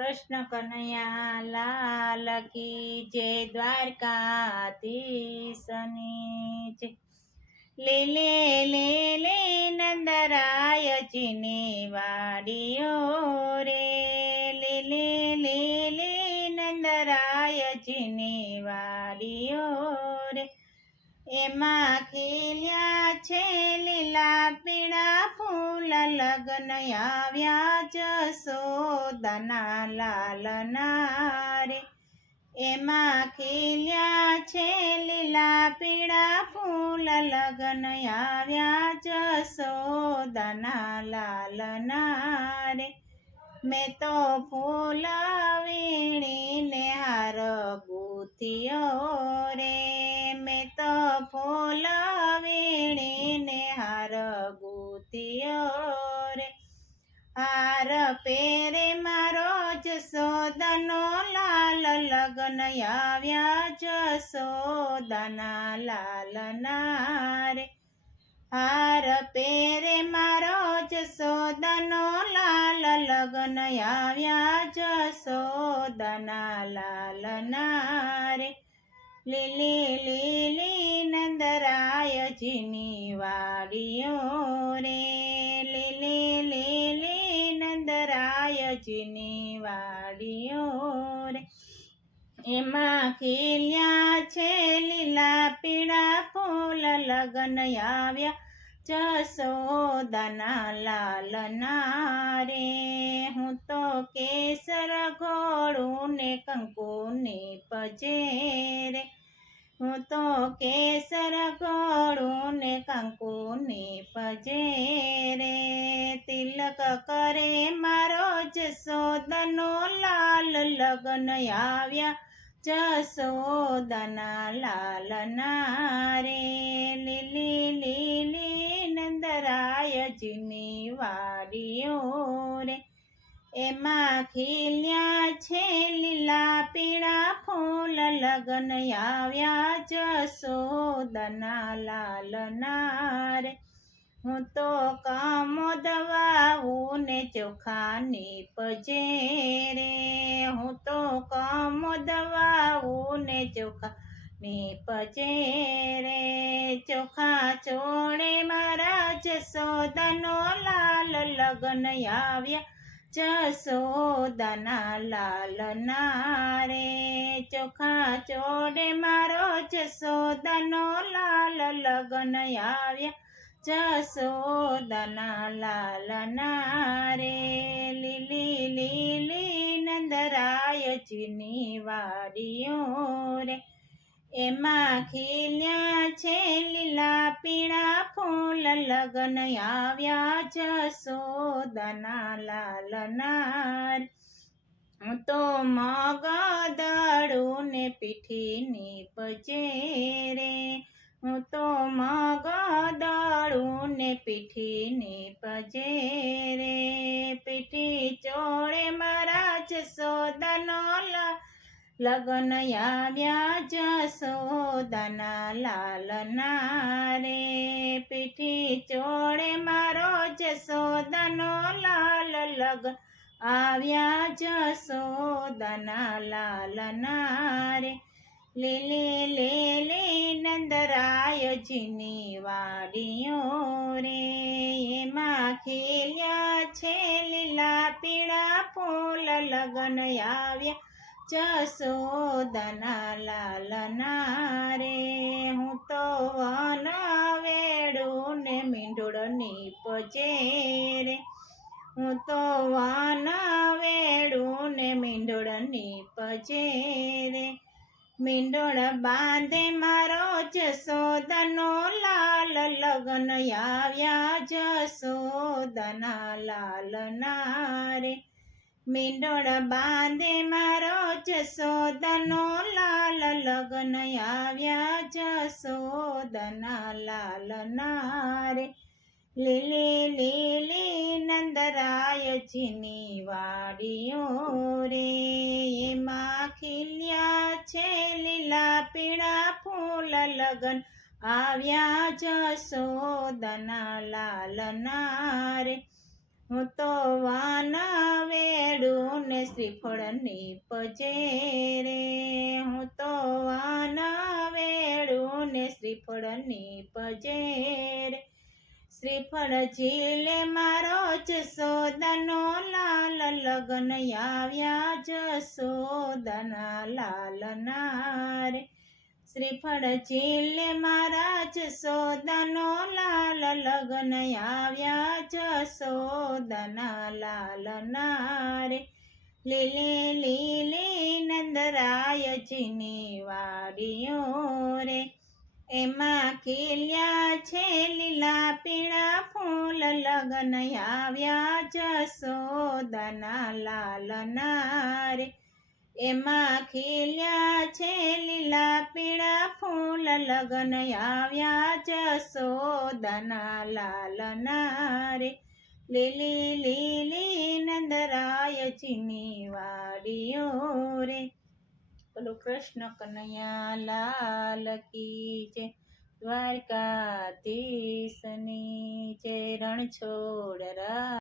કૃષ્ણ કનૈયા લાલ કી જય દ્વારકાધીશની જય. લે લે લે લે નંદરાયજીની વાડીઓ રે, લે લે લે લે નંદરાયજીની વાડીઓ રે. એમાં ખીલ્યા છે લીલા પીળા ફૂલ, લગ્ન આવ્યા જશોદાના લાલના રે. એમાં ખીલ્યા છે લીલા પીળા ફૂલ, લગ્ન આવ્યા જશોદાના લાલના રે. મેં તો ફૂલ વીણીને હાર ગૂંથ્યો રે, મેં તો ફૂલ વીણીને હાર ગૂંથ્યો રે. હાર પહેરે મારો જશોદાનો લાલ, લગ્ન આવ્યા જશોદાના લાલના રે. હાર પહેરે મારો જશોદાનો લાલ, લગ્ન આવ્યા જશોદાના લાલના રે. લીલી લીલી નંદરાયજીની વાડીઓ રે, લીલી લીલી નંદરાયજીની વાડીઓ રે. એમાં ખીલ્યા છે લીલા પીળા ફૂલ, લગ્ન આવ્યા જશોદાના લાલના રે. હું તો કેસર ઘોડું ને કંકુની પજેરે, હું તો કેસર ઘોડું ને કંકુની પજેરે. તિલક કરે મારો જશોદાનો લાલ, લગ્ન આવ્યા જશોદાના લાલના રે. લીલી લીલી નંદરાયજીની વાડીઓ રે. એમાં ખીલ્યા છે લીલા પીળા ફૂલ, લગ્ન આવ્યા જશોદાના લાલના રે. હું તો કામોદ વાવું ને ચોખાની પજેરે, હું તો કામોદ વાવું ને ચોખાની પજેરે. ચોખા ચોળે મારા જશોદાનો લાલ, લગ્ન આવ્યા જશોદાના લાલના રે. ચોખા ચોળે મારો જશોદાનો લાલ, લગ્ન આવ્યા જશોદાના લાલના રે. લીલી લીલી નંદરાયજીની વાડીઓ રે. એમાં ખીલ્યા છે લીલા પીળા ફૂલ, લગ્ન આવ્યા જશોદાના લાલના રે. હું તો મગદળું ને પીઠીની પજેરે, હું તો મગદળું ને પીઠીની પજેરે. પીઠી ચોળે મારા જશોદાનો લાલ, લગ્ન આવ્યા જશોદાના લાલના રે. પીઠી ચોળે મારો જશોદાનો લાલ, લગ્ન આવ્યા જશોદાના લાલના રે. લીલી લીલી નંદરાયજીની વાડીઓ રે. એમાં ખીલ્યા છે લીલા પીળા ફૂલ, લગ્ન આવ્યા જશોદાના લાલના રે. હું તો વન વેડું ને મીંઢોળની પજેરે, હું તો વન વેડું ને મીંઢોળની પજેરે. મીંઢોળ બાંધે મારો જશોદાનો લાલ, લગ્ન આવ્યા જશોદાના લાલના રે. મીંઢોળ બાંધે મારો જશોદાનો લાલ, લગ્ન આવ્યા જશોદાના લાલના રે. લીલી લીલી નંદરાયજીની વાડીઓ રે. એમાં ખીલ્યા છે લીલા પીળા ફૂલ, લગ્ન આવ્યા જશોદાના લાલના રે. હું તો વાન વેડું ને શ્રીફળ નીપજે રે, હું તો વાન વેડું ને શ્રીફળ નીપજે રે. શ્રીફળ ઝીલે મારો જશોદાનો લાલ, લગન આવ્યા જશોદાના લાલના રે. શ્રીફળ ઝીલે મારા જશોદાનો લાલ, લગન આવ્યા જશોદાના લાલના રે. લીલી લીલી નંદરાયજીની વાડીઓ રે, એમાં ખીલ્યા છે લીલા પીળા ફૂલ, લગન આવ્યા જશોદાના લાલના રે. એમાં ખીલ્યા છે લીલા પીળા ફૂલ, લગન આવ્યા જશોદાના લાલના રે. લીલી લીલી નંદરાયજીની વાડીઓ રે. બોલો કૃષ્ણ કનૈયા લાલ કી જય, દ્વારકાધીશની જય. રણછોડ રા